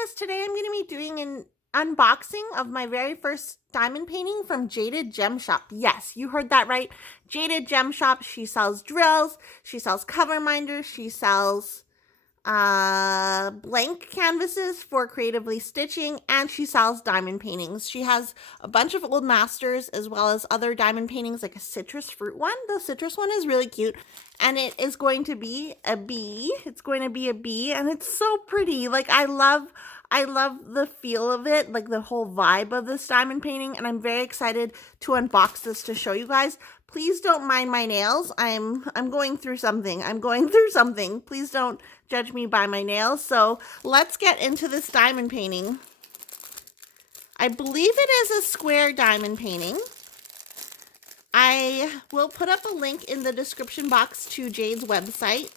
goodness, today I'm going to be doing an unboxing of my very first diamond painting from Jaded Gem Shop. Yes, you heard that right. Jaded Gem Shop. She sells drills, she sells cover minders, she sells blank canvases for creatively stitching, and she sells diamond paintings. She has a bunch of old masters as well as other diamond paintings, like a citrus fruit one. The citrus one is really cute, and it is going to be a bee. It's going to be a bee, and it's so pretty. Like, I love the feel of it, like the whole vibe of this diamond painting, and I'm very excited to unbox this to show you guys. Please don't mind my nails. I'm going through something. Please don't judge me by my nails. So let's get into this diamond painting. I believe it is a square diamond painting. I will put up a link in the description box to Jade's website,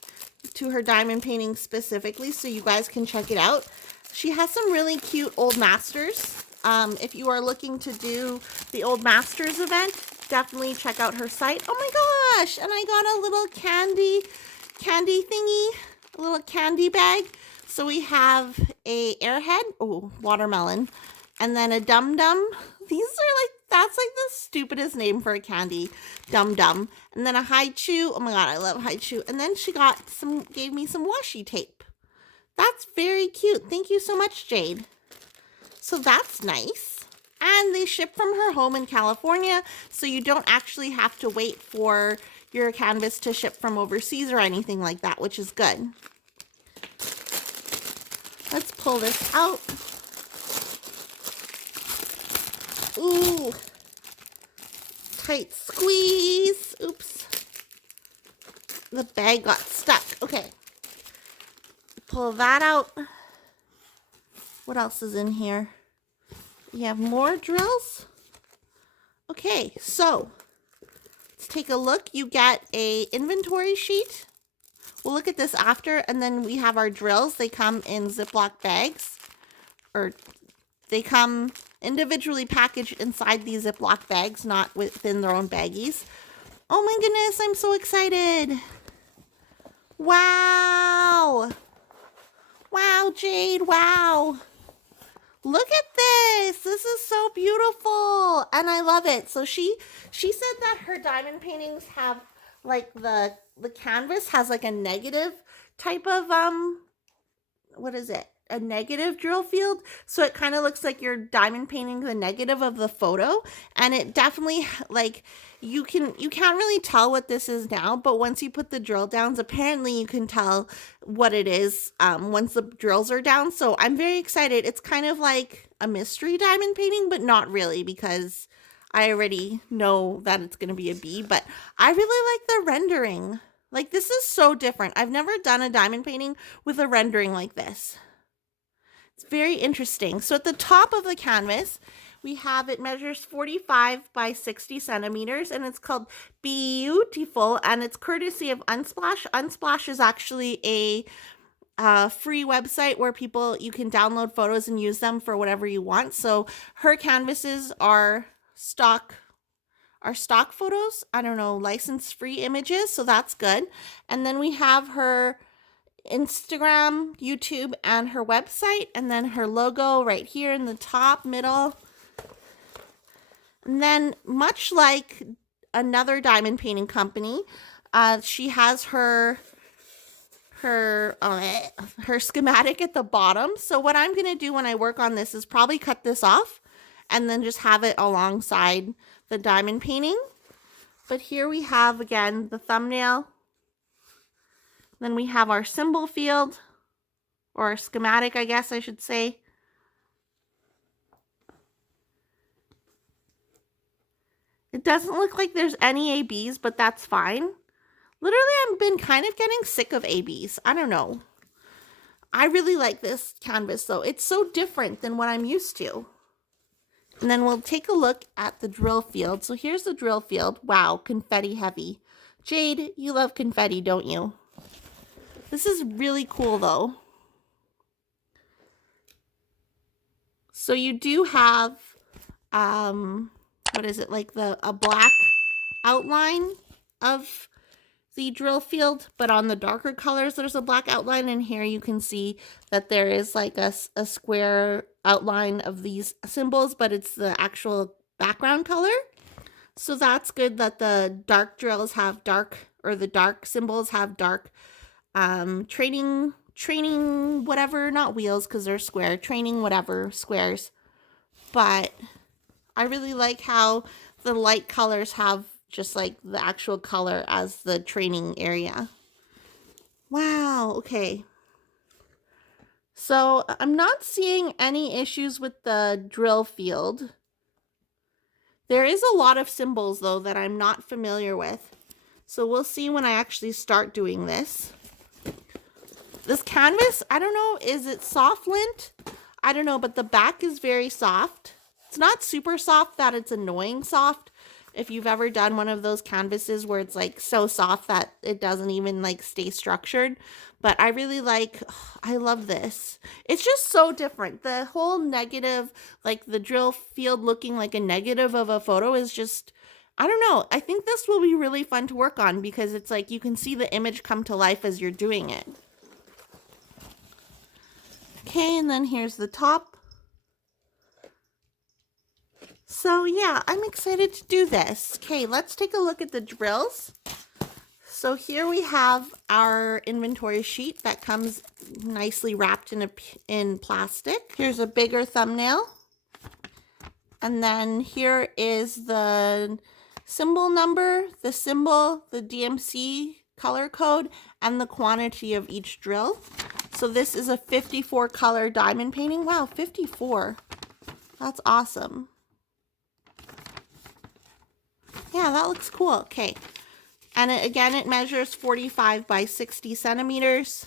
to her diamond painting specifically, so you guys can check it out. She has some really cute old masters. If you are looking to do the old masters event, definitely check out her site. Oh my gosh, and I got a little candy thingy, a little candy bag. So we have a airhead, oh, watermelon, and then a dum-dum. These are like, that's like the stupidest name for a candy, dum-dum. And then a haichu. Oh my god, I love haichu. And then she gave me some washi tape. That's very cute. Thank you so much, Jade. So that's nice. And they ship from her home in California, so you don't actually have to wait for your canvas to ship from overseas or anything like that, which is good. Let's pull this out. Ooh. Tight squeeze. Oops. The bag got stuck. Okay. Pull that out. What else is in here? We have more drills. Okay, so let's take a look. You get a inventory sheet. We'll look at this after, and then we have our drills. They come in Ziploc bags, or they come individually packaged inside these Ziploc bags, not within their own baggies. Oh my goodness, I'm so excited. Wow. Wow, Jade, wow. Look at this. This is so beautiful, and I love it. So she said that her diamond paintings have, like, the canvas has like a negative type of what is it? A negative drill field. So it kind of looks like you're diamond painting the negative of the photo, and it definitely, like, you can't really tell what this is now, but once you put the drill downs, apparently you can tell what it is once the drills are down. So I'm very excited. It's kind of like a mystery diamond painting, but not really, because I already know that it's going to be a bee. But I really like the rendering. Like, this is so different. I've never done a diamond painting with a rendering like this. It's very interesting. So at the top of the canvas, we have, it measures 45 by 60 centimeters, and it's called Beautiful, and it's courtesy of Unsplash. Unsplash is actually a free website where you can download photos and use them for whatever you want. So her canvases are stock photos. I don't know, license-free images, so that's good. And then we have her Instagram, YouTube, and her website, and then her logo right here in the top middle. And then, much like another diamond painting company, she has her schematic at the bottom. So what I'm going to do when I work on this is probably cut this off and then just have it alongside the diamond painting. But here we have, again, the thumbnail. Then we have our symbol field, or our schematic, I guess I should say. It doesn't look like there's any ABs, but that's fine. Literally, I've been kind of getting sick of ABs. I don't know. I really like this canvas, though. It's so different than what I'm used to. And then we'll take a look at the drill field. So here's the drill field. Wow, confetti heavy. Jade, you love confetti, don't you? This is really cool, though. So you do have, what is it, like a black outline of the drill field, but on the darker colors there's a black outline, and here you can see that there is like a square outline of these symbols, but it's the actual background color. So that's good that the dark drills have dark, or the dark symbols have dark training whatever, not wheels because they're square, training whatever squares. But I really like how the light colors have just like the actual color as the training area. Wow, okay. So I'm not seeing any issues with the drill field. There is a lot of symbols though that I'm not familiar with. So we'll see when I actually start doing this. This canvas, I don't know, is it soft lint? I don't know, but the back is very soft. It's not super soft that it's annoying soft. If you've ever done one of those canvases where it's like so soft that it doesn't even like stay structured. But I really like, I love this. It's just so different. The whole negative, like the drill field looking like a negative of a photo is just, I don't know. I think this will be really fun to work on because it's like you can see the image come to life as you're doing it. Okay, and then here's the top. So yeah, I'm excited to do this. Okay, let's take a look at the drills. So here we have our inventory sheet that comes nicely wrapped in plastic. Here's a bigger thumbnail. And then here is the symbol number, the symbol, the DMC color code, and the quantity of each drill. So this is a 54 color diamond painting. Wow, 54. That's awesome. Yeah, that looks cool. Okay. And again, it measures 45 by 60 centimeters.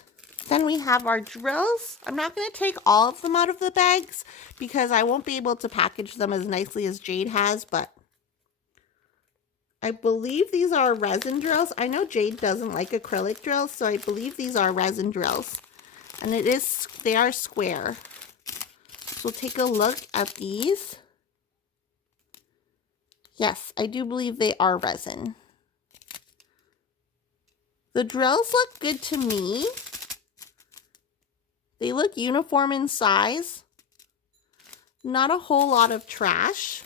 Then we have our drills. I'm not going to take all of them out of the bags because I won't be able to package them as nicely as Jade has, but I believe these are resin drills. I know Jade doesn't like acrylic drills, so I believe these are resin drills. And they are square. So we'll take a look at these. Yes, I do believe they are resin. The drills look good to me. They look uniform in size. Not a whole lot of trash,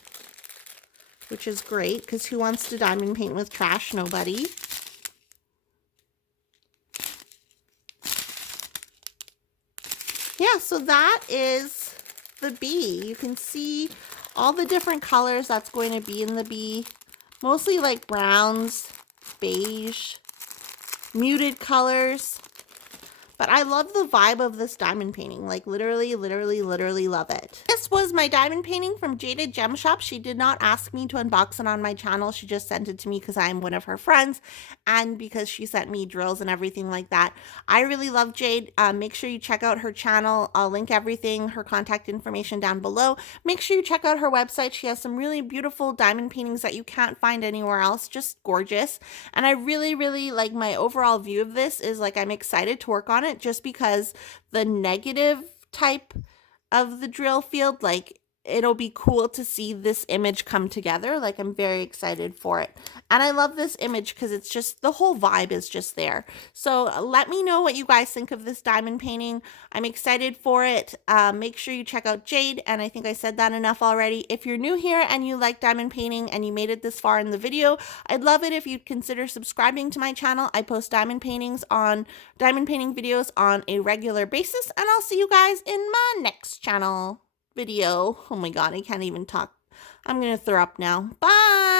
which is great because who wants to diamond paint with trash? Nobody. Yeah, so that is the bee. You can see all the different colors that's going to be in the bee. Mostly like browns, beige, muted colors. But I love the vibe of this diamond painting. Like literally love it. This was my diamond painting from Jaded Gem Shop. She did not ask me to unbox it on my channel. She just sent it to me because I'm one of her friends and because she sent me drills and everything like that. I really love Jade. Make sure you check out her channel. I'll link everything, her contact information down below. Make sure you check out her website. She has some really beautiful diamond paintings that you can't find anywhere else. Just gorgeous. And I really like my overall view of this is like I'm excited to work on it just because the negative type of the drill field, like it'll be cool to see this image come together. Like I'm very excited for it. And I love this image because it's just, the whole vibe is just there. So let me know what you guys think of this diamond painting. I'm excited for it. Make sure you check out Jade. And I think I said that enough already. If you're new here and you like diamond painting and you made it this far in the video, I'd love it if you'd consider subscribing to my channel. I post diamond painting videos on a regular basis. And I'll see you guys in my next channel video. Oh my god, I can't even talk. I'm gonna throw up now. Bye!